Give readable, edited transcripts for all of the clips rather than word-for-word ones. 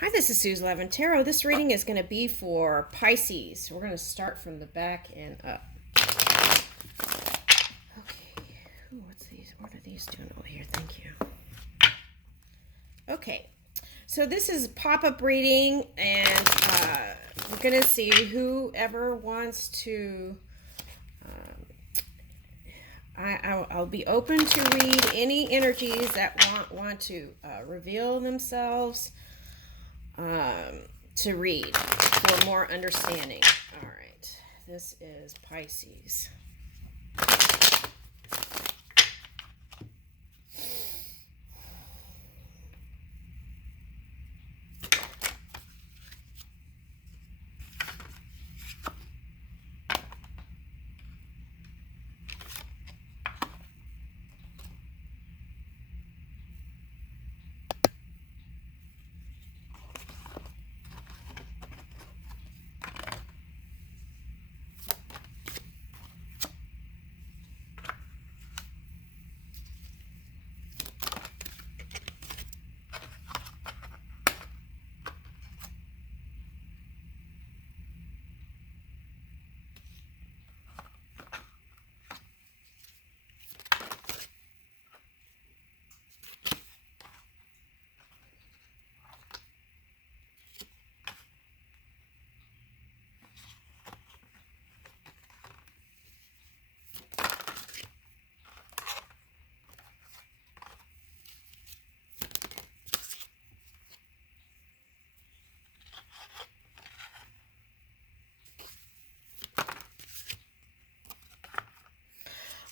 Hi, this is Sue's Love and Tarot. This reading is going to be for Pisces. We're going to start from the back and up. Okay. Ooh, what's these? What are these doing over here? Thank you. Okay. So this is a pop-up reading, and we're going to see whoever wants to... I'll be open to read any energies that want to reveal themselves to read for more understanding. All right, this is Pisces.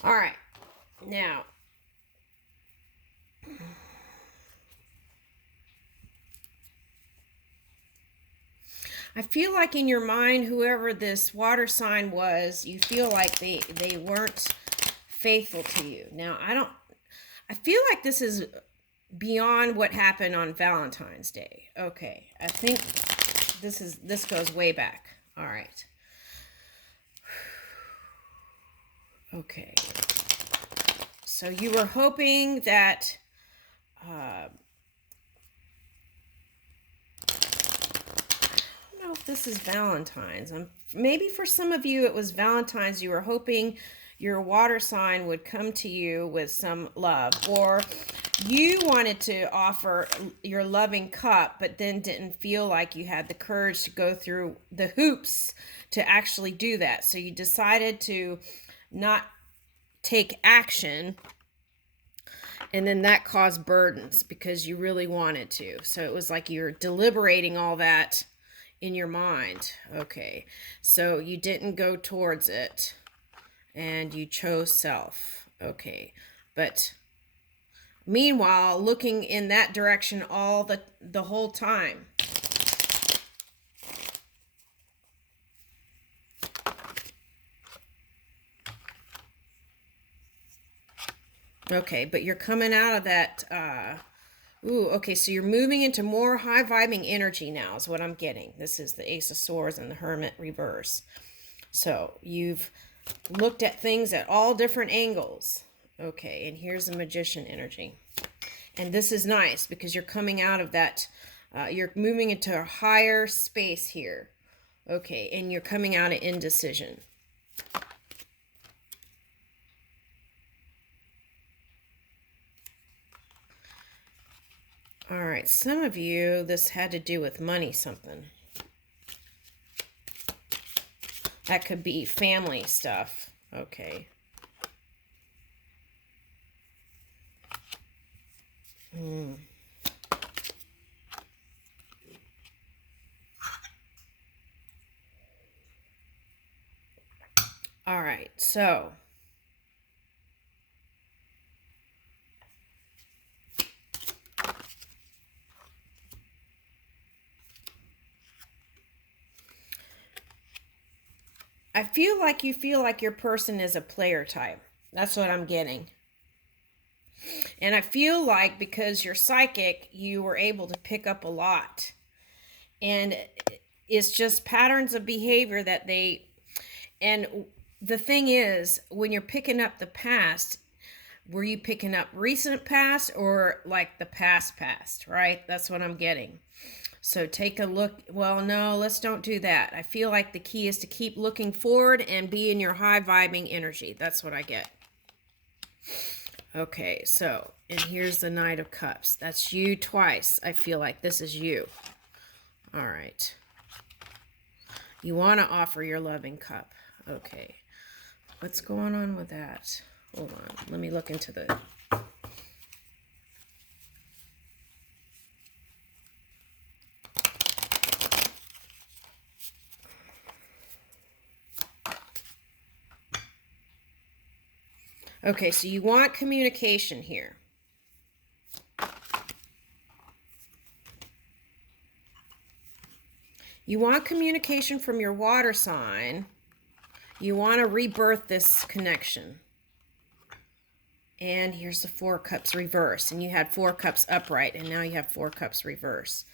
All right, now I feel like in your mind, whoever this water sign was, you feel like they weren't faithful to you. Now, I feel like this is beyond what happened on Valentine's Day. Okay, I think this goes way back. All right. Okay. So you were hoping that I don't know if this is Valentine's. Maybe for some of you it was Valentine's. You were hoping your water sign would come to you with some love, or you wanted to offer your loving cup but then didn't feel like you had the courage to go through the hoops to actually do that. So you decided to not take action, and then that caused burdens because you really wanted to. So it was like you're deliberating all that in your mind. Okay, so you didn't go towards it and you chose self. Okay, but meanwhile, looking in that direction all the whole time. Okay, but you're coming out of that. Okay, so you're moving into more high vibing energy now is what I'm getting. This is the Ace of Swords and the Hermit reverse. So you've looked at things at all different angles. Okay, and here's the Magician energy. And this is nice because you're coming out of that. You're moving into a higher space here. Okay, and you're coming out of indecision. All right, some of you, this had to do with money something. That could be family stuff. Okay. All right, so I feel like your person is a player type. That's what I'm getting. And I feel like because you're psychic, you were able to pick up a lot. And it's just patterns of behavior that and the thing is, when you're picking up the past, were you picking up recent past or like the past, right? That's what I'm getting. So take a look. Well, no, let's don't do that. I feel like the key is to keep looking forward and be in your high vibing energy. That's what I get. Okay, so, and here's the Knight of Cups. That's you twice. I feel like this is you. All right. You want to offer your loving cup. Okay. What's going on with that? Hold on. Let me look into the... Okay, so you want communication here. You want communication from your water sign. You want to rebirth this connection. And here's the Four Cups reverse. And you had Four Cups upright, and now you have Four Cups reverse.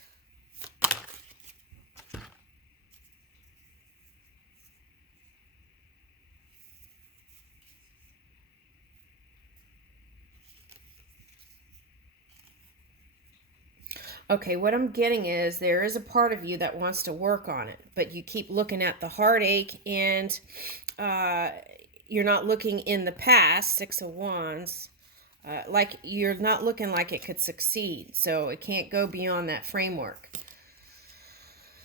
Okay, what I'm getting is there is a part of you that wants to work on it, but you keep looking at the heartache, and you're not looking in the past, Six of Wands, like you're not looking like it could succeed, so it can't go beyond that framework.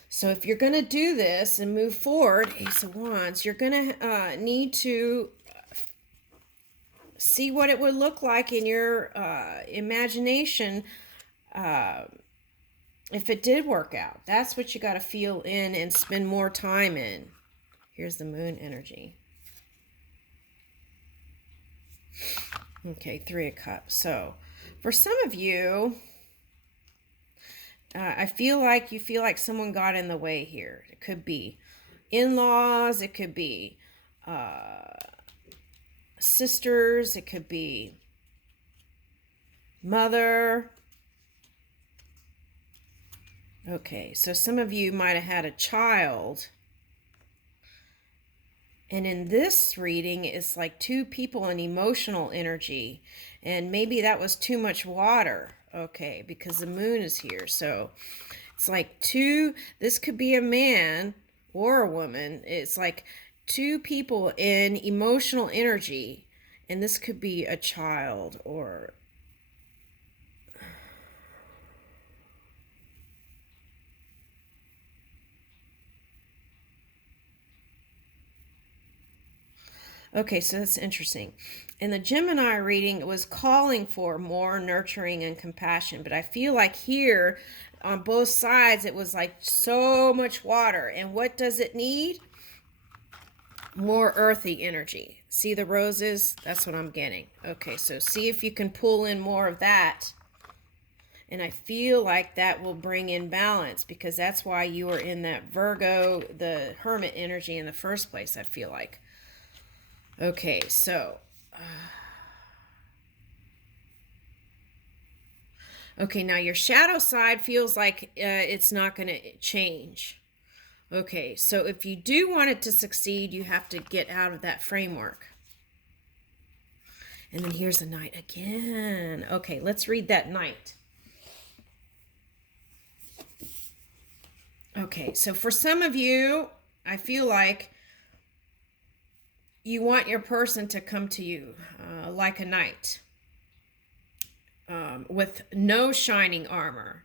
So if you're going to do this and move forward, Ace of Wands, you're going to need to see what it would look like in your imagination if it did work out. That's what you got to feel in and spend more time in. Here's the Moon energy. Okay, Three of Cups. So for some of you, I feel like someone got in the way here. It could be in-laws. It could be sisters. It could be mother. Okay, so some of you might have had a child. And in this reading, it's like two people in emotional energy. And maybe that was too much water. Okay, because the Moon is here. So it's like two, this could be a man or a woman. It's like two people in emotional energy. And this could be a child or... Okay, so that's interesting. In the Gemini reading, it was calling for more nurturing and compassion, but I feel like here on both sides, it was like so much water. And what does it need? More earthy energy. See the roses? That's what I'm getting. Okay, so see if you can pull in more of that. And I feel like that will bring in balance, because that's why you were in that Virgo, the Hermit energy in the first place, I feel like. Okay, so, okay, now your shadow side feels like it's not going to change. Okay, so if you do want it to succeed, you have to get out of that framework. And then here's the Knight again. Okay, let's read that Knight. Okay, so for some of you, I feel like you want your person to come to you like a knight with no shining armor.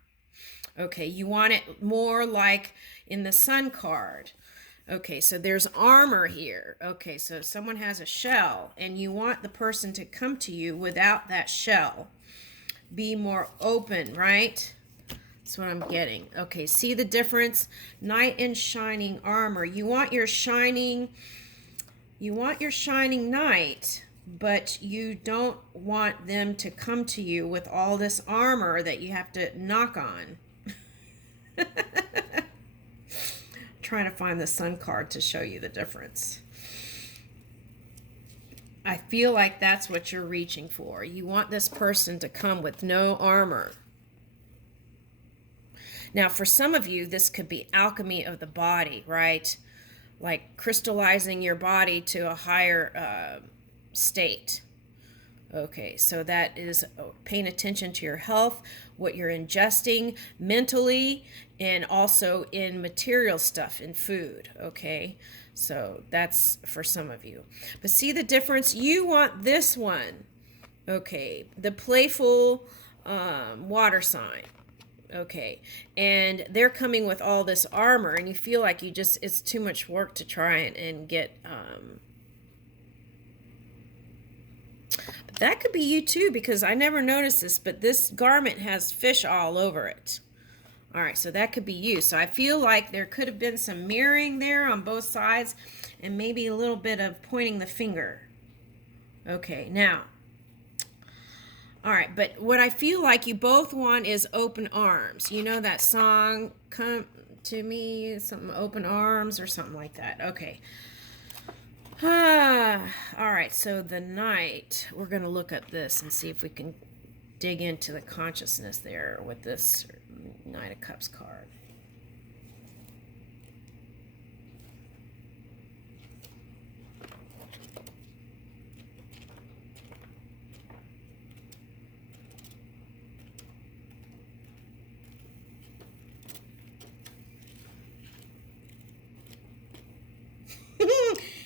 Okay, you want it more like in the Sun card. Okay, so there's armor here. Okay, so someone has a shell, and you want the person to come to you without that shell. Be more open, right? That's what I'm getting. Okay, see the difference? Knight and shining armor. You want your shining knight, but you don't want them to come to you with all this armor that you have to knock on. Trying to find the Sun card to show you the difference. I feel like that's what you're reaching for. You want this person to come with no armor. Now, for some of you, this could be alchemy of the body, right? Like crystallizing your body to a higher state. Okay, so that is paying attention to your health, what you're ingesting mentally, and also in material stuff, in food. Okay, so that's for some of you. But see the difference? You want this one. Okay, the playful water sign. Okay, and they're coming with all this armor, and you feel like it's too much work to try and get. But that could be you too, because I never noticed this, but this garment has fish all over it. All right, so that could be you. So I feel like there could have been some mirroring there on both sides, and maybe a little bit of pointing the finger. Okay, now. All right, but what I feel like you both want is open arms. You know that song, Come to Me, something open arms or something like that. Okay. All right, so the Knight, we're going to look at this and see if we can dig into the consciousness there with this Knight of Cups card.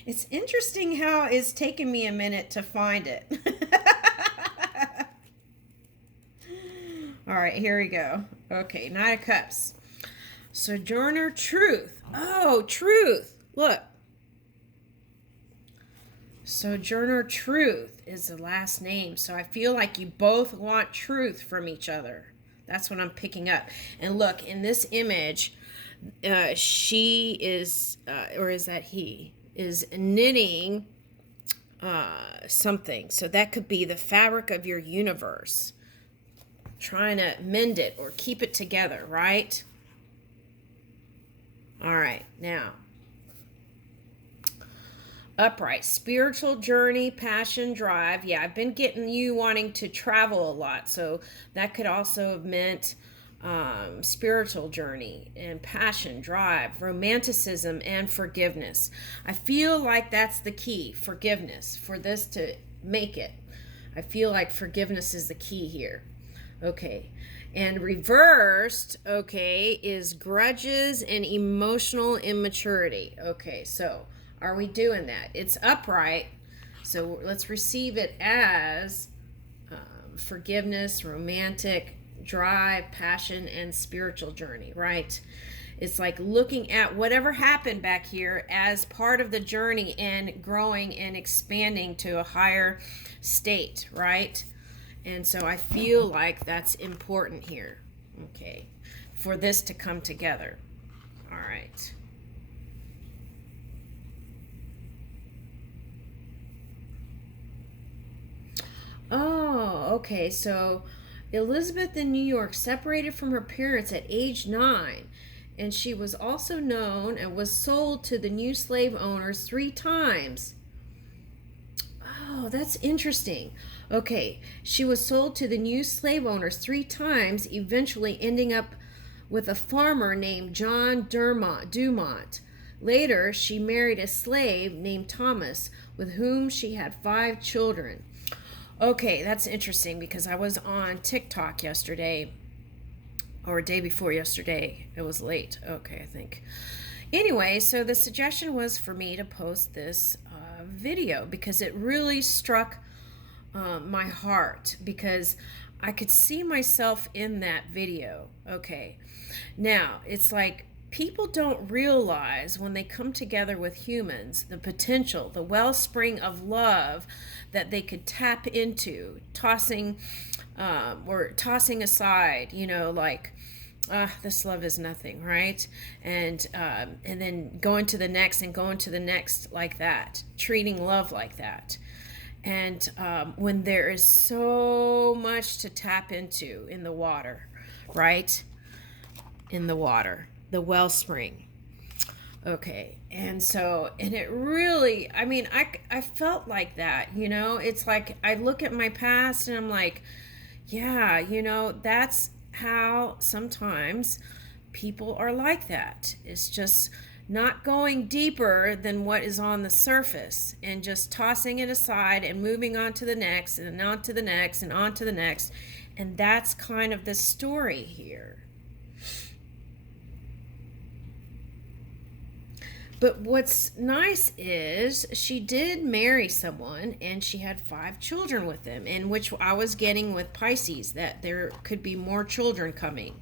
It's interesting how it's taken me a minute to find it. All right, here we go. Okay, Knight of Cups. Sojourner Truth. Oh, Truth. Look. Sojourner Truth is the last name. So I feel like you both want truth from each other. That's what I'm picking up. And look, in this image, she is, or is that he, is knitting something. So that could be the fabric of your universe. Trying to mend it or keep it together, right? All right, now. Upright, spiritual journey, passion, drive. Yeah, I've been getting you wanting to travel a lot. So that could also have meant spiritual journey and passion, drive, romanticism, and forgiveness. I feel like that's the key, forgiveness, for this to make it. I feel like forgiveness is the key here. Okay. And reversed, okay, is grudges and emotional immaturity. Okay, so are we doing that? It's upright, so let's receive it as forgiveness, romantic, drive, passion, and spiritual journey, right? It's like looking at whatever happened back here as part of the journey and growing and expanding to a higher state, right? And so I feel like that's important here, okay, for this to come together. All right. Oh, okay, so Elizabeth in New York separated from her parents at age 9, and she was also known and was sold to the new slave owners 3 times. Oh, that's interesting. Okay, she was sold to the new slave owners 3 times, eventually ending up with a farmer named John Dumont. Later, she married a slave named Thomas, with whom she had 5 children. Okay, that's interesting because I was on TikTok yesterday, or day before yesterday. It was late. Okay, I think. Anyway, so the suggestion was for me to post this video because it really struck my heart, because I could see myself in that video. Okay, now it's like people don't realize when they come together with humans the potential, the wellspring of love that they could tap into, tossing aside, you know, like this love is nothing, right? And then going to the next and going to the next, like that, treating love like that. And when there is so much to tap into in the water, right? In the water, the wellspring. Okay, and so, and it really, I mean, I felt like that, you know? It's like I look at my past and I'm like, yeah, you know, that's how sometimes people are like that. It's just not going deeper than what is on the surface and just tossing it aside and moving on to the next and on to the next and on to the next. And that's kind of the story here. But what's nice is she did marry someone and she had 5 children with him, in which I was getting with Pisces, that there could be more children coming.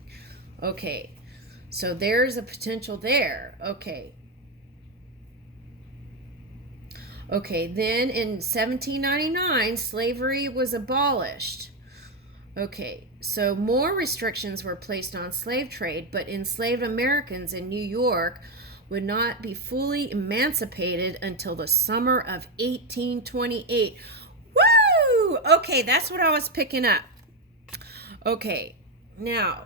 Okay, so there's a potential there. Okay, then in 1799, slavery was abolished. Okay, so more restrictions were placed on slave trade, but enslaved Americans in New York would not be fully emancipated until the summer of 1828. Woo! Okay, that's what I was picking up. Okay, now,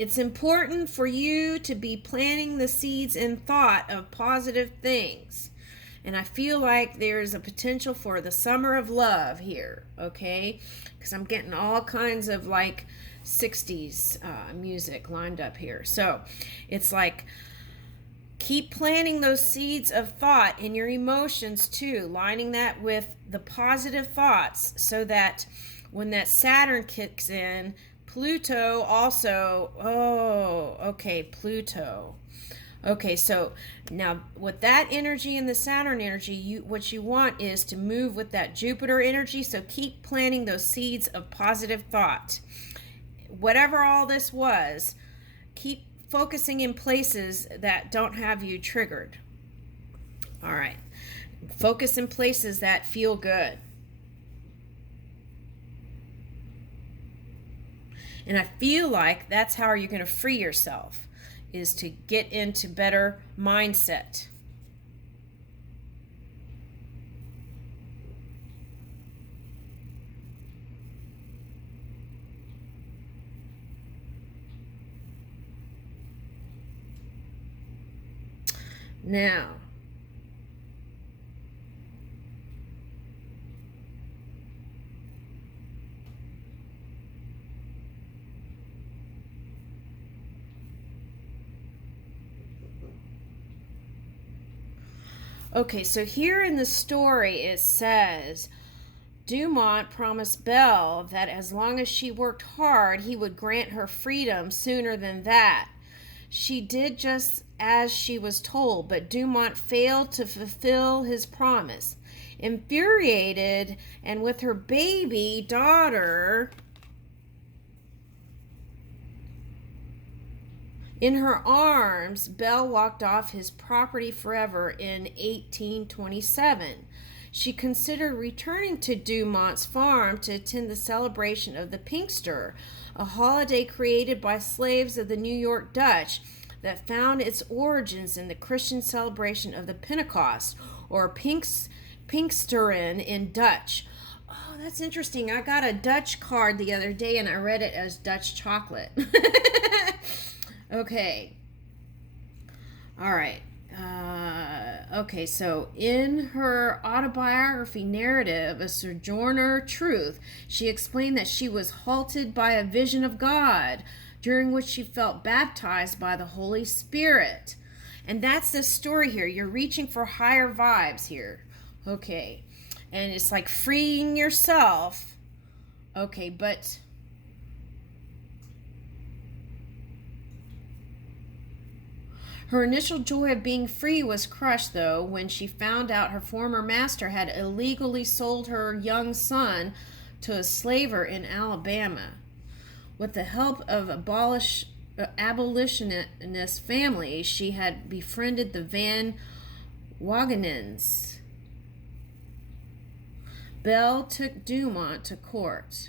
it's important for you to be planting the seeds in thought of positive things. And I feel like there's a potential for the summer of love here, okay? Because I'm getting all kinds of like 60s music lined up here. So it's like, keep planting those seeds of thought in your emotions too, lining that with the positive thoughts, so that when that Saturn kicks in, Pluto also, Pluto. Okay, so now with that energy and the Saturn energy, what you want is to move with that Jupiter energy, so keep planting those seeds of positive thought. Whatever all this was, keep focusing in places that don't have you triggered. All right. Focus in places that feel good. And I feel like that's how you're going to free yourself, is to get into better mindset. Now, okay, so here in the story it says Dumont promised Belle that as long as she worked hard, he would grant her freedom sooner than that. She did just as she was told, but Dumont failed to fulfill his promise. Infuriated and with her baby daughter in her arms, Belle walked off his property forever in 1827. She considered returning to Dumont's farm to attend the celebration of the Pinkster, a holiday created by slaves of the New York Dutch that found its origins in the Christian celebration of the Pentecost, or Pinksteren in Dutch. Oh, that's interesting. I got a Dutch card the other day and I read it as Dutch chocolate. Okay. All right. Okay, so in her autobiography narrative, A Sojourner Truth, she explained that she was halted by a vision of God, during which she felt baptized by the Holy Spirit. And that's the story here. You're reaching for higher vibes here. Okay. And it's like freeing yourself. Okay, but her initial joy of being free was crushed, though, when she found out her former master had illegally sold her young son to a slaver in Alabama. With the help of abolitionist families, she had befriended the Van Wagenens. Belle took Dumont to court.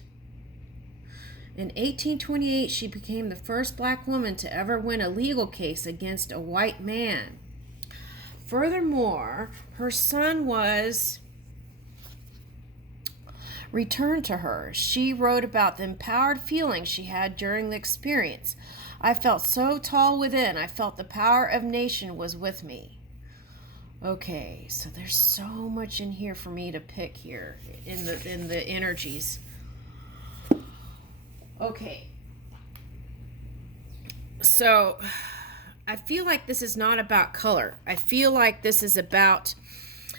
In 1828, she became the first black woman to ever win a legal case against a white man. Furthermore, her son was returned to her. She wrote about the empowered feelings she had during the experience. I felt so tall within. I felt the power of nation was with me. Okay, so there's so much in here for me to pick here in the energies. Okay. So I feel like this is not about color. I feel like this is about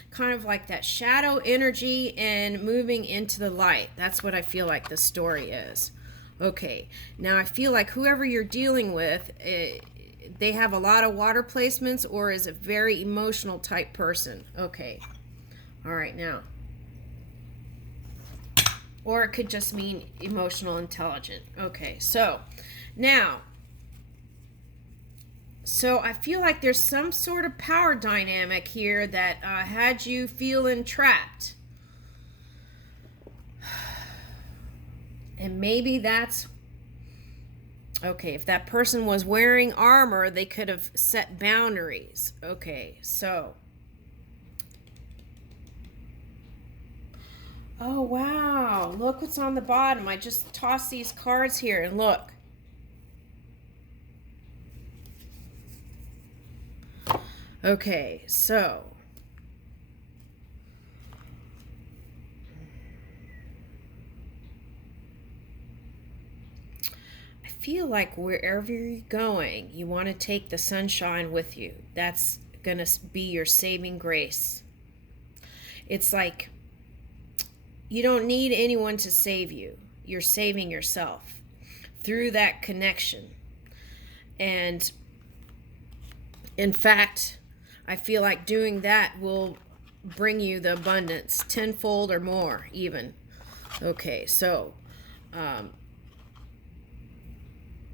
kind of like that shadow energy and moving into the light. That's what I feel like the story is. Okay, now I feel like whoever you're dealing with, they have a lot of water placements or is a very emotional type person. Okay, all right, now. Or it could just mean emotional intelligent. Okay, so now, so I feel like there's some sort of power dynamic here that had you feeling trapped. And maybe that's, okay, if that person was wearing armor, they could have set boundaries. Okay, so. Oh, wow. Look what's on the bottom. I just tossed these cards here and look. Okay, so. I feel like wherever you're going, you want to take the sunshine with you. That's going to be your saving grace. It's like you don't need anyone to save you. You're saving yourself through that connection. And in fact, I feel like doing that will bring you the abundance tenfold or more even. Okay, so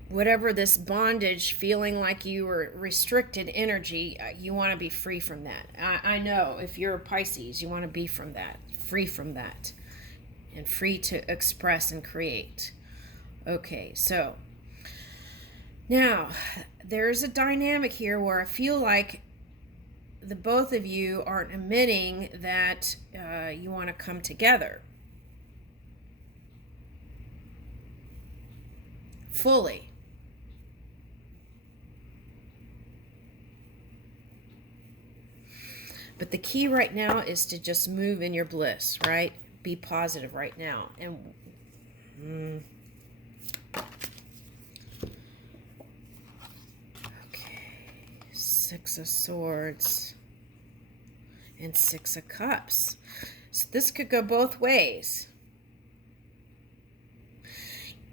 whatever this bondage, feeling like you were restricted energy, you want to be free from that. I know if you're a Pisces, you want to be from that, free from that, and free to express and create. Okay, so now there's a dynamic here where I feel like the both of you aren't admitting that you want to come together fully. But the key right now is to just move in your bliss, right? Be positive right now. And okay, 6 of Swords and 6 of Cups. So this could go both ways.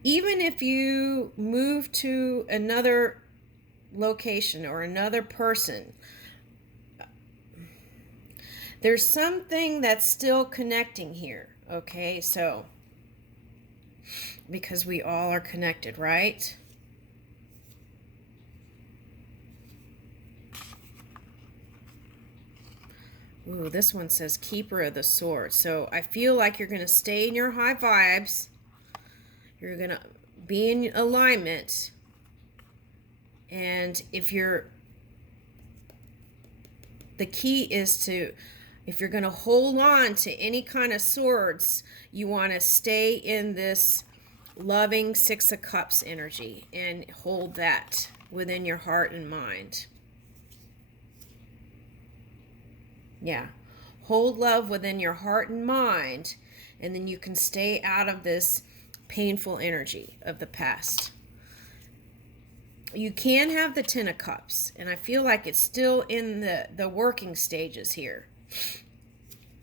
Even if you move to another location or another person, there's something that's still connecting here, okay? So, because we all are connected, right? Ooh, this one says Keeper of the Sword. So I feel like you're going to stay in your high vibes. You're going to be in alignment. And if you're, the key is to, if you're going to hold on to any kind of swords, you want to stay in this loving 6 of Cups energy and hold that within your heart and mind. Yeah. Hold love within your heart and mind, and then you can stay out of this painful energy of the past. You can have the 10 of Cups, and I feel like it's still in the working stages here.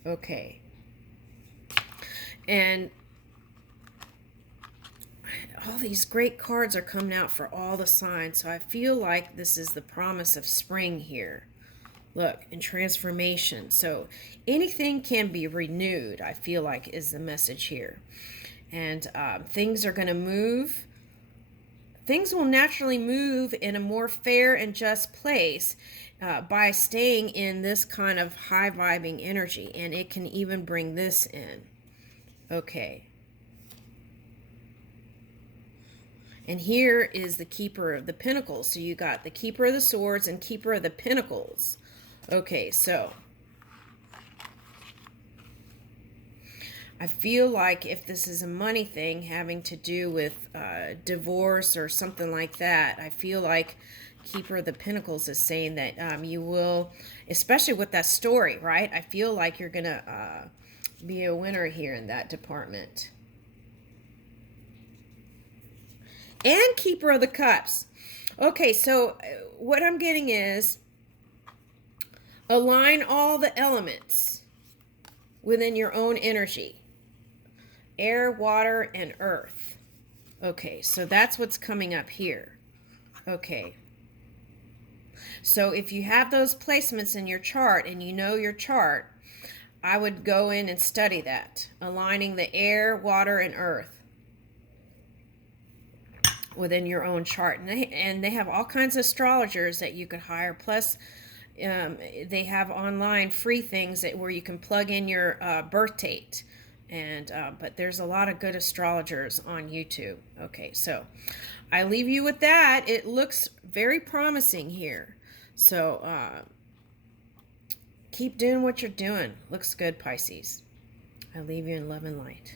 Okay. And all these great cards are coming out for all the signs, so I feel like this is the promise of spring here. Look, and transformation. So anything can be renewed, I feel like, is the message here. And things are going to move. Things will naturally move in a more fair and just place by staying in this kind of high vibing energy. And it can even bring this in. Okay. And here is the Keeper of the Pentacles. So you got the Keeper of the Swords and Keeper of the Pentacles. Okay, so I feel like if this is a money thing having to do with divorce or something like that, I feel like Keeper of the Pentacles is saying that you will, especially with that story, right? I feel like you're going to be a winner here in that department. And Keeper of the Cups. Okay, so what I'm getting is align all the elements within your own energy. Air, water, and earth. Okay, so that's what's coming up here. Okay. So if you have those placements in your chart and you know your chart, I would go in and study that. Aligning the air, water, and earth within your own chart. And they have all kinds of astrologers that you could hire. Plus, they have online free things where you can plug in your birth date. And but there's a lot of good astrologers on YouTube. Okay, so I leave you with that. It looks very promising here. So keep doing what you're doing. Looks good, Pisces. I leave you in love and light.